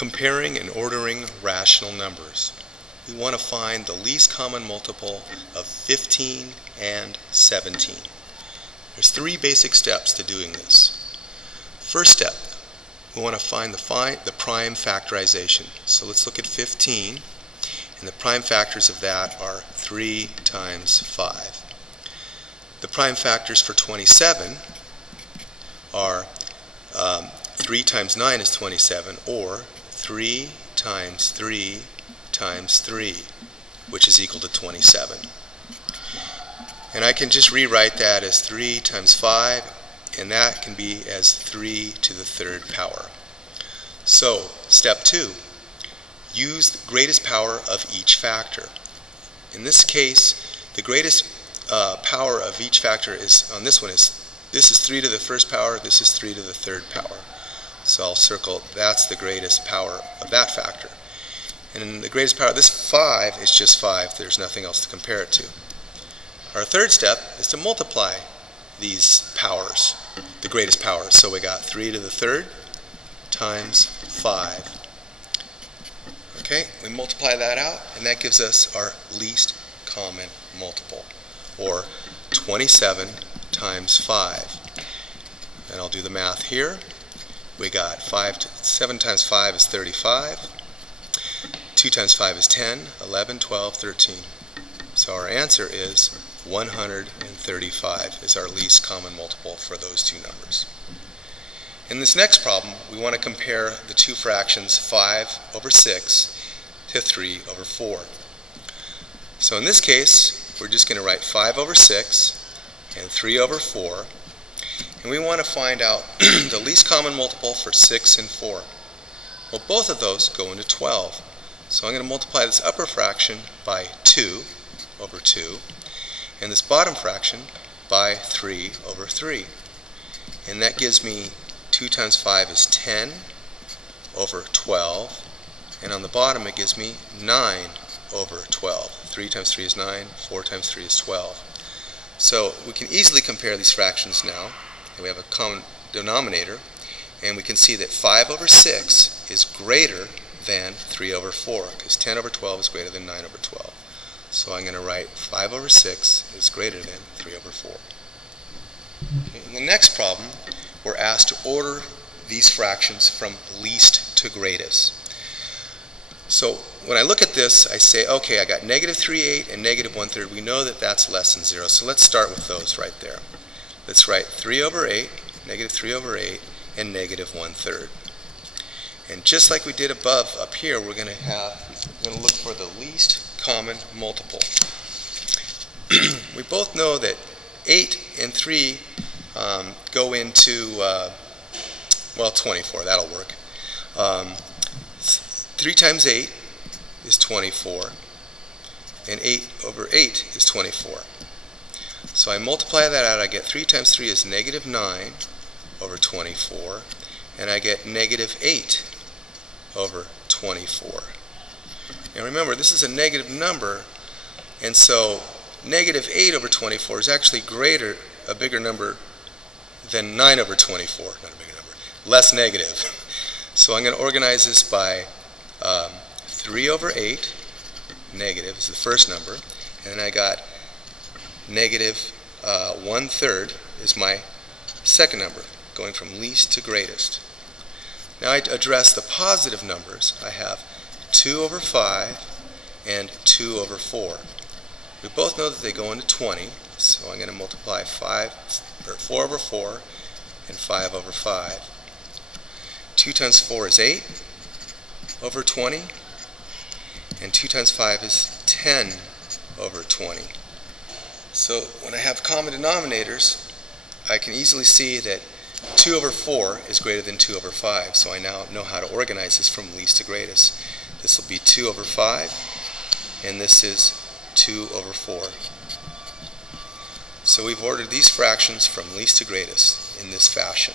comparing and ordering rational numbers. We want to find the least common multiple of 15 and 17. There's three basic steps to doing this. First step, we want to find the prime factorization. So let's look at 15, and the prime factors of that are 3 times 5. The prime factors for 27 are 3 times 9 is 27, or 3 times 3 times 3, which is equal to 27. And I can just rewrite that as 3 times 5, and that can be as 3 to the third power. So, step 2, use the greatest power of each factor. In this case, the greatest power of each factor is, on this one, this is 3 to the first power, this is 3 to the third power. So I'll circle, that's the greatest power of that factor. And the greatest power, this 5 is just 5, there's nothing else to compare it to. Our third step is to multiply these powers, the greatest powers. So we got 3 to the third times 5. Okay, we multiply that out, and that gives us our least common multiple, or 27 times 5. And I'll do the math here. We got 7 times 5 is 35. 2 times 5 is 10, 11, 12, 13. So our answer is 135 is our least common multiple for those two numbers. In this next problem, we want to compare the two fractions 5 over 6 to 3 over 4. So in this case, we're just going to write 5 over 6 and 3 over 4. And we want to find out the least common multiple for 6 and 4. Well, both of those go into 12. So I'm going to multiply this upper fraction by 2 over 2, and this bottom fraction by 3 over 3. And that gives me 2 times 5 is 10 over 12, and on the bottom it gives me 9 over 12. 3 times 3 is 9, 4 times 3 is 12. So we can easily compare these fractions now. We have a common denominator, and we can see that 5 over 6 is greater than 3 over 4, because 10 over 12 is greater than 9 over 12. So I'm going to write 5 over 6 is greater than 3 over 4. Okay, in the next problem, we're asked to order these fractions from least to greatest. So when I look at this, I say, okay, I got negative 3/8 and negative 1/3. We know that that's less than 0, so let's start with those right there. Let's write 3 over 8, negative 3 over 8, and negative 1/3. And just like we did above, up here, we're going to look for the least common multiple. We both know that 8 and 3 go into, well, 24. That'll work. 3 times 8 is 24, and 8 over 8 is 24. So I multiply that out, I get 3 times 3 is negative 9 over 24, and I get negative 8 over 24. And remember, this is a negative number, and so negative 8 over 24 is actually a bigger number than 9 over 24, not a bigger number, less negative. So I'm going to organize this by 3 over 8, negative is the first number, and then I got negative 1/3 is my second number, going from least to greatest. Now I address the positive numbers. I have 2 over 5 and 2 over 4. We both know that they go into 20, so I'm going to multiply 4 over 4 and 5 over 5. 2 times 4 is 8 over 20, and 2 times 5 is 10 over 20. So when I have common denominators, I can easily see that 2 over 4 is greater than 2 over 5, so I now know how to organize this from least to greatest. This will be 2 over 5, and this is 2 over 4. So we've ordered these fractions from least to greatest in this fashion.